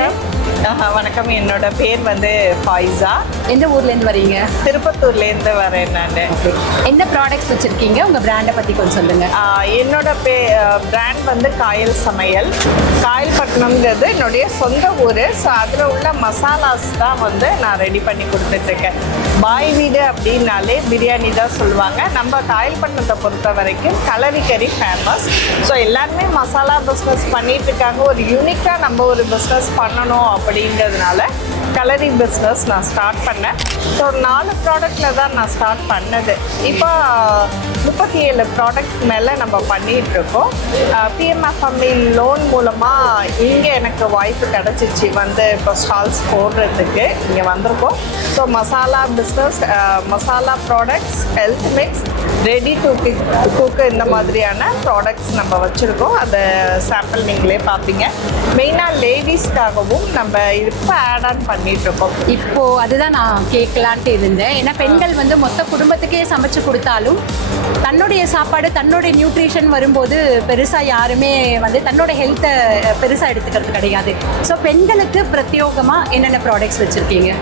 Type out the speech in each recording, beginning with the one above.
வணக்கம். என்னோட பேர் வந்து ஃபாயிசா. எந்த ஊர்லேருந்து வரீங்க? திருப்பத்தூர்லேருந்து வரேன் நான். என்ன ப்ராடக்ட்ஸ் வச்சுருக்கீங்க? உங்கள் பிராண்டை பற்றி கொஞ்சம் சொல்லுங்கள். என்னோட பிராண்ட் வந்து காயல் சமையல். காயல்பட்டினம்ங்கிறது என்னுடைய சொந்த ஊர். ஸோ அதில் உள்ள மசாலாஸ் தான் வந்து நான் ரெடி பண்ணி கொடுத்துட்ருக்கேன். பாய் வீடு அப்படின்னாலே பிரியாணி தான் சொல்லுவாங்க. நம்ம காயல்பட்டினத்தை பொறுத்த வரைக்கும் கலரி கறி ஃபேமஸ். ஸோ எல்லாருமே மசாலா பிஸ்னஸ் பண்ணிகிட்ருக்காங்க. ஒரு யூனிக்காக நம்ம ஒரு பிஸ்னஸ் பண்ணணும் அப்படிங்கிறதுனால கலரி பிஸ்னஸ் நான் ஸ்டார்ட் பண்ணேன். ஸோ 4 ப்ராடக்டில் தான் நான் ஸ்டார்ட் பண்ணது. இப்போ 37 ப்ராடக்ட் மேலே நம்ம பண்ணிகிட்ருக்கோம். பிஎம்எஃப்எம்இ லோன் மூலமாக இங்கே எனக்கு வாய்ப்பு கிடச்சிச்சு வந்து இப்போ ஸ்டால்ஸ் போடுறதுக்கு இங்கே வந்திருக்கோம். So masala business, masala products, health mix, ready to cook இந்த மாதிரியான ப்ராடக்ட்ஸ் நம்ம வச்சுருக்கோம். அதை சாம்பிள் நீங்களே பார்ப்பீங்க. மெயினாக லேடிஸ்க்காகவும் நம்ம இப்போ ஆட் ஆன் பண்ணிகிட்ருக்கோம். இப்போது அதுதான் நான் கேட்கலான்ட்டு இருந்தேன். ஏன்னா பெண்கள் வந்து மொத்த குடும்பத்துக்கே சமைச்சு கொடுத்தாலும் தன்னுடைய சாப்பாடு, தன்னுடைய நியூட்ரிஷன் வரும்போது பெருசாக யாருமே வந்து தன்னோட ஹெல்த்தை பெருசாக எடுத்துக்கிறது கிடையாது. ஸோ பெண்களுக்கு பிரத்யேகமாக என்னென்ன ப்ராடக்ட்ஸ் வச்சுருக்கீங்க?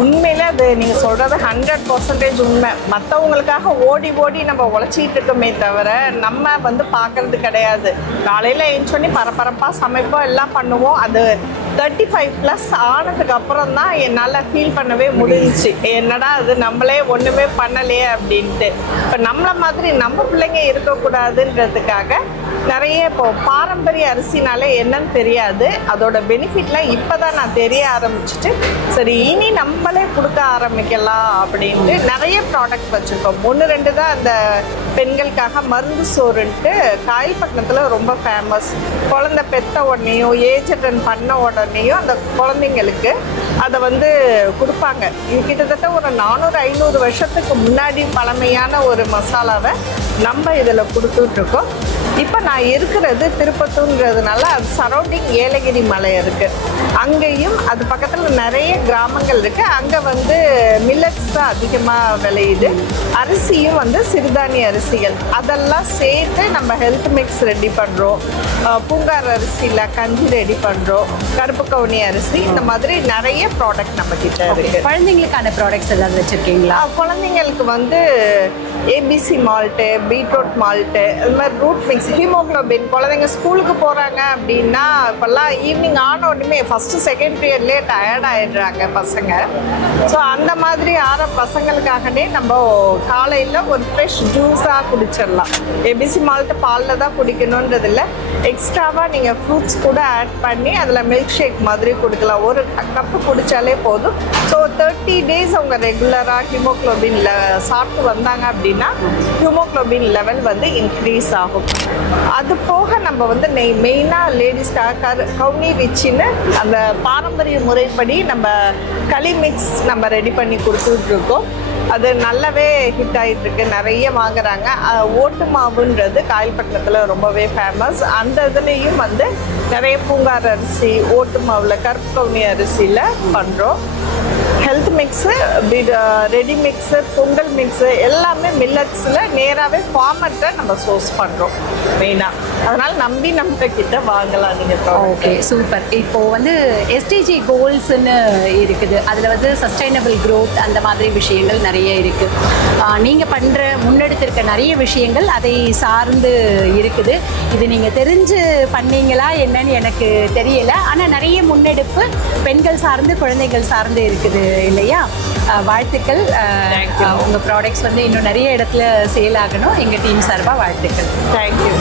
உண்மையிலே அது நீங்கள் சொல்கிறது 100% உண்மை. மற்றவங்களுக்காக ஓடி ஓடி நம்ம உழைச்சிட்டு இருக்கோமே தவிர நம்ம வந்து பார்க்கறது கிடையாது. காலையில் எழுந்தோடனே பரபரப்பாக சமைப்போம், எல்லாம் பண்ணுவோம். அது 35+ ஆனதுக்கு அப்புறம் தான் என்னால் ஃபீல் பண்ணவே முடிஞ்சிச்சு. என்னடா அது நம்மளே ஒன்றுமே பண்ணலையே அப்படின்ட்டு. இப்போ நம்மளை மாதிரி நம்ம பிள்ளைங்க இருக்கக்கூடாதுன்றதுக்காக நிறைய இப்போ பாரம்பரிய அரிசினாலே என்னன்னு தெரியாது. அதோட பெனிஃபிட்லாம் இப்போ தான் நான் தெரிய ஆரம்பிச்சுட்டு சரி இனி நம்மளே கொடுக்க ஆரம்பிக்கலாம் அப்படின்ட்டு நிறைய ப்ராடக்ட் வச்சுருக்கோம். 1-2 தான் அந்த பெண்களுக்காக மருந்து சோறுன்ட்டு காயல்பட்டினத்தில் ரொம்ப ஃபேமஸ். குழந்தை பெற்ற உடனேயும் ஏஜ் அட்டன் பண்ண உடனேயும் அந்த குழந்தைங்களுக்கு அதை வந்து கொடுப்பாங்க. இது கிட்டத்தட்ட ஒரு 400-500 வருஷத்துக்கு முன்னாடி பழமையான ஒரு மசாலாவை நம்ம இதில் கொடுத்துட்ருக்கோம். இப்போ நான் இருக்கிறது திருப்பத்தூர்ங்கிறதுனால அது சரௌண்டிங் ஏலகிரி மலை இருக்குது. அங்கேயும் அது பக்கத்தில் நிறைய கிராமங்கள் இருக்குது. அங்கே வந்து மில்லட்ஸ் தான் அதிகமாக விளையுது. அரிசியும் வந்து சிறுதானிய அரிசிகள் அதெல்லாம் சேர்த்து நம்ம ஹெல்த் மிக்ஸ் ரெடி பண்ணுறோம். பூங்கார் அரிசியில் கஞ்சி ரெடி பண்ணுறோம். கருப்பு கவுனி அரிசி, இந்த மாதிரி நிறைய ப்ராடக்ட் நம்ம கிட்ட இருக்குது. குழந்தைங்களுக்கான ப்ராடக்ட்ஸ் எல்லாம் வச்சுருக்கீங்களா? குழந்தைங்களுக்கு வந்து ஏபிசி மால்ட்டு, பீட்ரூட் மால்ட்டு, அது மாதிரி ரூட் மிக்ஸ், ஹீமோக்ளோபின். குழந்தைங்க ஸ்கூலுக்கு போகிறாங்க அப்படின்னா இப்போல்லாம் ஈவினிங் ஆன உடனே ஃபஸ்ட்டு செகண்ட் பீரியட்லேயே டயர்ட் ஆகிடுறாங்க பசங்க. ஸோ அந்த மாதிரி பசங்களுக்காகவே நம்ம காலையில் ஒரு ஃப்ரெஷ் ஜூஸாக குடிச்சிடலாம். ஏபிசி மால்ட்டு பாலில் தான் குடிக்கணுன்றது இல்லை, எக்ஸ்ட்ராவாக நீங்கள் ஃப்ரூட்ஸ் கூட ஆட் பண்ணி அதில் மில்க் ஷேக் மாதிரி கொடுக்கலாம். ஒரு கப்பு குடித்தாலே போதும். ஸோ 30 days அவங்க ரெகுலராக ஹீமோக்ளோபின்ல சாப்பிட்டு வந்தாங்க அப்படின்னா ஹீமோக்ளோபின் லெவல் வந்து இன்க்ரீஸ் ஆகும். அது போக நம்ம வந்து மெயினாக லேடிஸ்க்காக கவுனி ரிச்சின்னு அந்த பாரம்பரிய முறைப்படி நம்ம களி மிக்ஸ் நம்ம ரெடி பண்ணி கொடுத்துட்ருக்கோம். அது நல்லாவே ஹிட் ஆகிட்டுருக்கு, நிறைய வாங்குறாங்க. ஓட்டு மாவுன்றது காயல்பட்டினத்தில் ரொம்பவே ஃபேமஸ். அந்த இதுலேயும் வந்து நிறைய பூங்கார் அரிசி, ஓட்டு மாவில் கருப்பு கவுனி அரிசியில் பண்ணுறோம். Health mix, ready mix, Pongal mix எல்லாமே மில்லட்ஸில் நேராகவே ஃபார்மட்டை நம்ம சோர்ஸ் பண்ணுறோம் மெயினாக. அதனால் நம்பி நம்ம கிட்ட வாங்கலாம் நீங்கள். Okay, super. இப்போது வந்து எஸ்டிஜி கோல்ஸ்ன்னு இருக்குது. அதில் வந்து சஸ்டைனபிள் க்ரோத் அந்த மாதிரி விஷயங்கள் நிறைய இருக்குது. நீங்கள் பண்ணுற முன்னெடுத்திருக்க நிறைய விஷயங்கள் அதை சார்ந்து இருக்குது. இது நீங்கள் தெரிஞ்சு பண்ணீங்களா என்னன்னு எனக்கு தெரியலை. ஆனால் நிறைய முன்னெடுப்பு பெண்கள் சார்ந்து, குழந்தைகள் சார்ந்து இருக்குது இல்லையா? வாழ்த்துக்கள். உங்கள் ப்ராடக்ட்ஸ் வந்து இன்னும் நிறைய இடத்துல சேல் ஆகணும். எங்கள் டீம் சார்பாக வாழ்த்துக்கள். தேங்க்யூ.